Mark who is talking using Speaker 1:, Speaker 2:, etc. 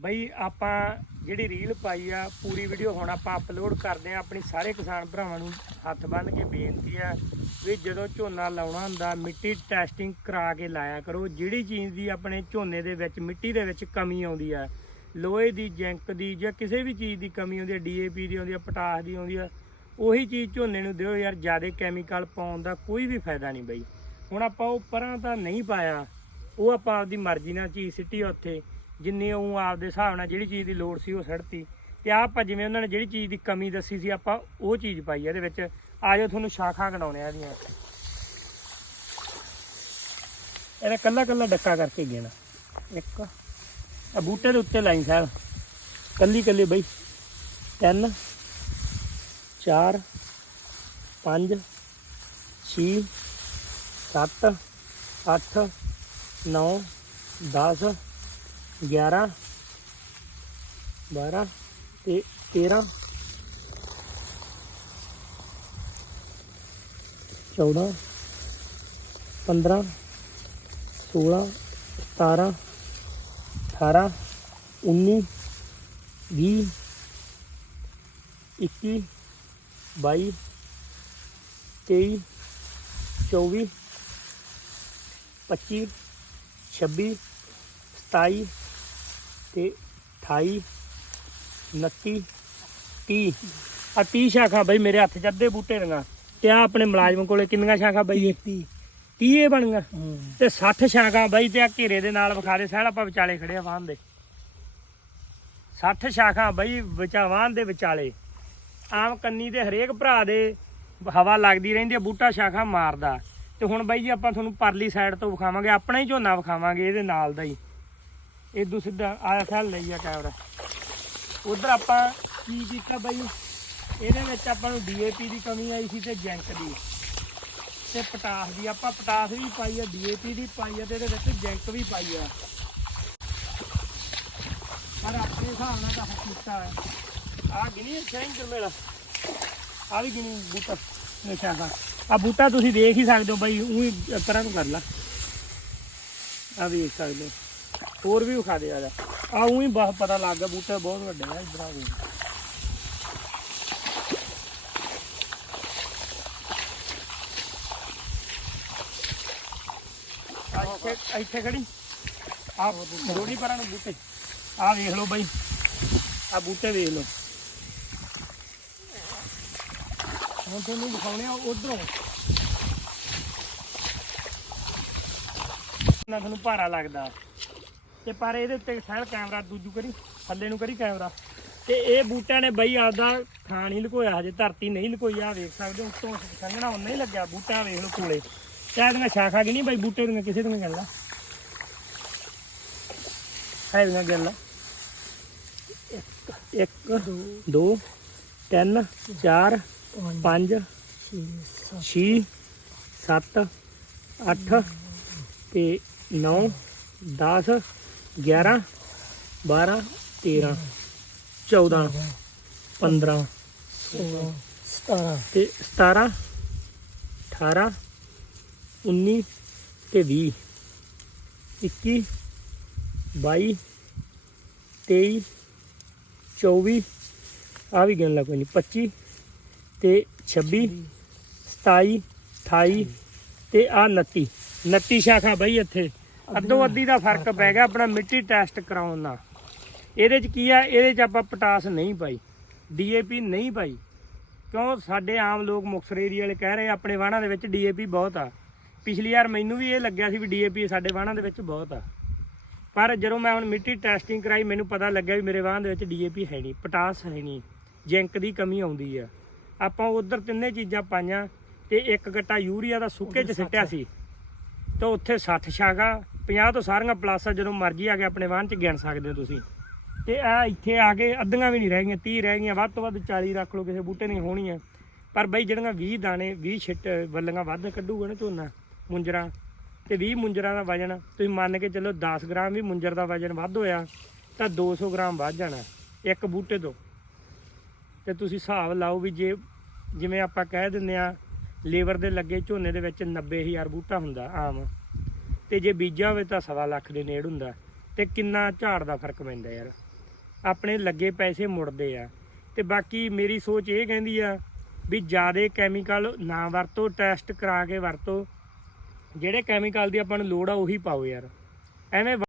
Speaker 1: ਬਈ ਆਪਾਂ ਜਿਹੜੀ ਰੀਲ ਪਾਈ ਆ, ਪੂਰੀ ਵੀਡੀਓ ਹੁਣ ਆਪਾਂ ਅਪਲੋਡ ਕਰਦੇ ਆ, ਆਪਣੀ ਸਾਰੇ ਕਿਸਾਨ ਭਰਾਵਾਂ ਨੂੰ ਹੱਥ ਬੰਨ੍ਹ ਕੇ ਬੇਨਤੀ ਆ ਵੀ ਜਦੋਂ ਝੋਨਾ ਲਾਉਣਾ ਹੁੰਦਾ, ਮਿੱਟੀ ਟੈਸਟਿੰਗ ਕਰਾ ਕੇ ਲਾਇਆ ਕਰੋ। ਜਿਹੜੀ ਚੀਜ਼ ਦੀ ਆਪਣੇ ਝੋਨੇ ਦੇ ਵਿੱਚ, ਮਿੱਟੀ ਦੇ ਵਿੱਚ ਕਮੀ ਆਉਂਦੀ ਆ, ਲੋਹੇ ਦੀ, ਜਿੰਕ ਦੀ ਜਾਂ ਕਿਸੇ ਵੀ ਚੀਜ਼ ਦੀ ਕਮੀ ਆਉਂਦੀ ਆ ਡੀਏਪੀ ਦੀ ਆਉਂਦੀ ਆ, ਪੋਟਾਸ਼ ਦੀ ਆਉਂਦੀ ਆ, ਉਹੀ ਚੀਜ਼ ਝੋਨੇ ਨੂੰ ਦਿਓ ਯਾਰ, ਜ਼ਿਆਦਾ ਕੈਮੀਕਲ ਪਾਉਣ ਦਾ ਕੋਈ ਵੀ ਫਾਇਦਾ ਨਹੀਂ ਬਈ। ਹੁਣ ਆਪਾਂ ਉਹ ਪਰਾਂ ਤਾਂ ਨਹੀਂ ਪਾਇਆ, ਉਹ ਆਪਾਂ ਆਪਦੀ ਮਰਜ਼ੀ ਨਾਲ ਚੀਜ਼ ਸਿੱਟੀ ਉੱਥੇ। ਜਿੰਨੀ ਉਹ ਆਪਦੇ ਹਿਸਾਬ ਨਾਲ ਜਿਹੜੀ ਚੀਜ਼ ਦੀ ਲੋੜ ਸੀ ਉਹ ਸੜਤੀ। ਤੇ ਆਹ ਆਪਾਂ ਜਿਵੇਂ ਉਹਨਾਂ ਨੇ ਜਿਹੜੀ ਚੀਜ਼ ਦੀ ਕਮੀ ਦੱਸੀ ਸੀ, ਆਪਾਂ ਉਹ ਚੀਜ਼ ਪਾਈ ਇਹਦੇ ਵਿੱਚ। ਆਜੋ ਤੁਹਾਨੂੰ ਸ਼ਾਖਾਂ ਗਣਾਉਣੇ ਆ ਇਹਦੀਆਂ ਇਹਦਾ ਕੱਲਾ ਕੱਲਾ ਡੱਕਾ ਕਰਕੇ ਗਿਣਾ ਇੱਕ। ਆ ਬੂਟੇ ਦੇ ਉੱਤੇ ਲਾਈ ਸਾਹਿਬ। ਕੱਲੀ ਕੱਲੀ ਬਈ। ਤਿੰਨ, ਚਾਰ, ਪੰਜ, ਛੇ, ਸੱਤ, ਅੱਠ, ਨੌ 10 11 12 ਤੇ 13 14 15 16 17 18 19 20 21 22 23 24 25 26 27 ਤੇ 28 29 30 ਆ 30 ਸ਼ਾਖਾ ਬਈ ਮੇਰੇ ਹੱਥ 'ਚ ਅੱਧੇ ਬੂਟੇ ਦੀਆਂ। ਤੇ ਆ ਆਪਣੇ ਮੁਲਾਜ਼ਮ ਕੋਲੇ ਕਿੰਨੀਆਂ ਸ਼ਾਖਾ ਬਈ? 30 30 ਇਹ ਬਣੀਆਂ। ਤੇ 60 ਸ਼ਾਖਾ ਬਈ ਤੇ ਆ ਘੇਰੇ ਦੇ ਨਾਲ ਵਿਖਾ ਦੇ। ਸਹਿਲ ਆਪਾਂ ਵਿਚਾਲੇ ਖੜੇ ਆ ਵਾਹਨ ਦੇ। 60 ਸ਼ਾਖਾ ਬਈ ਵਿਚਾ ਵਾਹਨ ਦੇ ਵਿਚਾਲੇ। ਆਮ ਕੰਨੀ ਤੇ ਹਰੇਕ ਭਰਾ ਦੇ ਹਵਾ ਲੱਗਦੀ ਰਹਿੰਦੀ ਆ ਬੂਟਾ ਸ਼ਾਖਾ ਮਾਰਦਾ। ਤੇ ਹੁਣ ਬਾਈ ਜੀ ਆਪਾਂ ਤੁਹਾਨੂੰ ਪਰਲੀ ਸਾਈਡ ਤੋਂ ਵਿਖਾਵਾਂਗੇ ਆਪਣਾ ਹੀ ਝੋਨਾ ਵਿਖਾਵਾਂਗੇ ਇਹਦੇ ਨਾਲ ਦਾ ਹੀ। ਇਦੋਂ ਸਿੱਧਾ ਆਇਆ ਖਿਆਲ ਲਈ ਆ ਕੈਮਰਾ। ਉਧਰ ਆਪਾਂ ਕੀ ਕੀਤਾ ਬਾਈ? ਇਹਦੇ ਵਿੱਚ ਆਪਾਂ ਨੂੰ ਡੀਏਪੀ ਦੀ ਕਮੀ ਆਈ ਸੀ ਤੇ ਜੈਂਕ ਦੀ। ਤੇ ਪਟਾਸ ਦੀ, ਆਪਾਂ ਪਟਾਸ ਵੀ ਪਾਈ ਆ ਡੀਏਪੀ ਦੀ ਪਾਈ ਆ ਤੇ ਇਹਦੇ ਵਿੱਚ ਜੈਂਕ ਵੀ ਪਾਈ ਆ। ਪਰ ਆਪਣੇ ਹਿਸਾਬ ਨਾਲ ਤਾਂ ਕੀਤਾ ਹੈ ਆ ਗਿਣੀ ਸੈਂਕਰ ਮੇਰਾ? ਆ ਵੀ ਗਿਣੀ ਬੂਟਾ। ਨਸ਼ਾ ਦਾ। ਆ ਬੂਟਾ ਤੁਸੀਂ ਦੇਖ ਹੀ ਸਕਦੇ ਹੋ ਬਾਈ, ਉਹੀ ਤਰ੍ਹਾਂ ਨੂੰ ਕਰ ਲਾ। ਆ ਵੀ ਦੇਖ ਸਕਦੇ ਹੋ। ਹੋਰ ਵੀ ਵਿਖਾ ਦੇ ਆ ਆ ਉਹੀ ਬਹੁਤ ਪਤਾ ਲੱਗ ਗਿਆ, ਬੂਟੇ ਬਹੁਤ ਵੱਡੇ ਆ, ਇਧਰ ਆ ਗਏ। ਇੱਥੇ ਇੱਥੇ ਖੜੀ। ਆ ਰੋੜੀ ਪਰਾਂ ਨੂੰ ਬੂਟੇ। ਆ ਵੇਖ ਲਓ ਬਾਈ। ਆ ਬੂਟੇ ਵੇਖ ਲਓ। ਹੁਣ ਤੁਹਾਨੂੰ ਦਿਖਾਉਣੇ ਆ ਉਧਰੋਂ। ਨਾ ਤੁਹਾਨੂੰ ਭਾਰਾ ਲੱਗਦਾ। ਤੇ ਪਰ ਇਹਦੇ ਉੱਤੇ ਸੈਲ ਕੈਮਰਾ, ਦੂਜੂ ਕਰੀ, ਥੱਲੇ ਨੂੰ ਕਰੀ ਕੈਮਰਾ। ਤੇ ਇਹ ਬੂਟਿਆਂ ਨੇ ਬਈ ਆਪਦਾ ਥਾਂ ਨਹੀਂ ਲੁਕੋਇਆ, ਹਜੇ ਧਰਤੀ ਨਹੀਂ ਲੁਕੋਈ ਆ ਵੇਖ ਸਕਦੇ ਹੋ, ਉੱਤੋਂ ਸੰਘਣਾ ਉਹਨਾਂ ਹੀ ਲੱਗਿਆ ਬੂਟਾ ਵੇਖ ਲਓ ਕੋਲੇ। ਤੇ ਇਹਦੀਆਂ ਸ਼ਾਖਾ ਕਿ ਨਹੀਂ ਬਈ, ਬੂਟੇ ਦੀਆਂ, ਕਿਸੇ ਦੀਆਂ ਗੱਲਾਂ? ਹੈ ਦੀਆਂ ਗੱਲਾਂ। ਇੱਕ ਦੋ, ਤਿੰਨ, ਚਾਰ, ਪੰਜ, ਛੇ, ਸੱਤ, ਅੱਠ ਤੇ 9 10 11 12 13 14 15
Speaker 2: ਸਤਾਰਾਂ
Speaker 1: ਤੇ 17 18 19 ਤੇ 20 21 22 23 24 ਆ ਵੀ ਗਿਣ ਲਾ ਕੋਈ ਨਹੀਂ 25 ਤੇ 26 27 28 ਤੇ ਆ 29 29 ਸ਼ਾਖਾ ਬਈ ਇੱਥੇ। ਅੱਧੋ ਅੱਧੀ ਦਾ ਫ਼ਰਕ ਪੈ ਗਿਆ ਆਪਣਾ ਮਿੱਟੀ ਟੈਸਟ ਕਰਾਉਣ ਨਾਲ। ਇਹਦੇ ਚ ਕੀ ਆ ਇਹਦੇ ਚ ਆਪਾਂ ਪਟਾਸ ਨਹੀਂ ਪਾਈ ਡੀਏਪੀ ਨਹੀਂ ਪਾਈ। ਕਿਉਂ? ਸਾਡੇ ਆਮ ਲੋਕ ਮੁਕਸਰ ਏਰੀਆ ਵਾਲੇ ਕਹਿ ਰਹੇ ਆਪਣੇ ਵਾਹਣਾਂ ਦੇ ਵਿੱਚ ਡੀਏਪੀ ਬਹੁਤ ਆ। ਪਿਛਲੀ ਵਾਰ ਮੈਨੂੰ ਵੀ ਇਹ ਲੱਗਿਆ ਸੀ ਵੀ ਡੀਏਪੀ ਸਾਡੇ ਵਾਹਣਾਂ ਦੇ ਵਿੱਚ ਬਹੁਤ ਆ। ਪਰ ਜਦੋਂ ਮੈਂ ਹੁਣ ਮਿੱਟੀ ਟੈਸਟਿੰਗ ਕਰਾਈ ਮੈਨੂੰ ਪਤਾ ਲੱਗਿਆ ਵੀ ਮੇਰੇ ਵਾਹਣ ਦੇ ਵਿੱਚ ਡੀਏਪੀ ਹੈ ਨਹੀਂ ਪਟਾਸ ਹੈ ਨਹੀਂ ਜਿੰਕ ਦੀ ਕਮੀ ਆਉਂਦੀ ਆ। ਆਪਾਂ ਉਧਰ ਤਿੰਨੇ ਚੀਜ਼ਾਂ ਪਾਈਆਂ ਤੇ ਇੱਕ ਗੱਟਾ ਯੂਰੀਆ ਦਾ ਸੁੱਕੇ ਚ ਸਿੱਟਿਆ ਸੀ ਤੇ ਉੱਥੇ 60 ਛਾਗਾ 50 ਤੋਂ ਸਾਰੀਆਂ ਪਲੱਸ ਜਦੋਂ ਮਰਜ਼ੀ ਆ ਕੇ ਆਪਣੇ ਵਾਹਨ ਚ ਗਿਣ ਸਕਦੇ ਹੋ ਤੁਸੀਂ। ਤੇ ਆ ਇੱਥੇ ਆ ਕੇ ਅੱਧੀਆਂ ਵੀ ਨਹੀਂ ਰਹਿ ਗਈਆਂ 30 ਰਹਿ ਗਈਆਂ, ਵੱਧ ਤੋਂ ਵੱਧ 40 ਰੱਖ ਲਓ, ਕਿਸੇ ਬੂਟੇ ਨਹੀਂ ਹੋਣੀਆਂ। ਪਰ ਬਈ ਜਿਹੜੀਆਂ 20 ਦਾਣੇ 20 ਛਿੱਟ ਵੱਲੀਆਂ ਵੱਧ ਕੱਢੂਗਾ ਨਾ ਝੋਨਾ, ਮੁੰਜਰਾ। ਤੇ 20 ਮੁੰਜਰਾ ਦਾ ਵਜਨ, ਤੁਸੀਂ ਮੰਨ ਕੇ ਚੱਲੋ 10 ਗ੍ਰਾਮ ਵੀ ਮੁੰਜਰ ਦਾ ਵਜਨ ਵੱਧ ਹੋਇਆ, ਤਾਂ 200 ਗ੍ਰਾਮ ਵੱਧ ਜਾਣਾ, ਇੱਕ ਬੂਟੇ ਤੋਂ। ਤੇ ਤੁਸੀਂ ਹਿਸਾਬ ਲਾਓ ਵੀ ਜੇ ਜਿਵੇਂ ਆਪਾਂ ਕਹਿ ਦਿੰਦੇ ਆ, ਲੇਬਰ ਦੇ ਲੱਗੇ ਝੋਨੇ ਦੇ ਵਿੱਚ 90000 ਬੂਟਾ ਹੁੰਦਾ ਆਮ। ਤੇ ਜੇ ਬੀਜਿਆ ਹੋਵੇ ਤਾਂ ਸਵਾ ਲੱਖ ਦੇ ਨੇੜ ਹੁੰਦਾ। ਤੇ ਕਿੰਨਾ ਝਾੜ ਦਾ ਫ਼ਰਕ ਪੈਂਦਾ ਯਾਰ। ਆਪਣੇ ਲੱਗੇ ਪੈਸੇ ਮੁੜਦੇ ਆ। ਤੇ ਬਾਕੀ ਮੇਰੀ ਸੋਚ ਇਹ ਕਹਿੰਦੀ ਆ ਵੀ ਜ਼ਿਆਦਾ ਕੈਮੀਕਲ ਨਾ ਵਰਤੋ ਟੈਸਟ ਕਰਾ ਕੇ ਵਰਤੋ। ਜਿਹੜੇ ਕੈਮੀਕਲ ਦੀ ਆਪਾਂ ਨੂੰ ਲੋੜ ਆ, ਉਹੀ ਪਾਓ ਯਾਰ। ਐਵੇਂ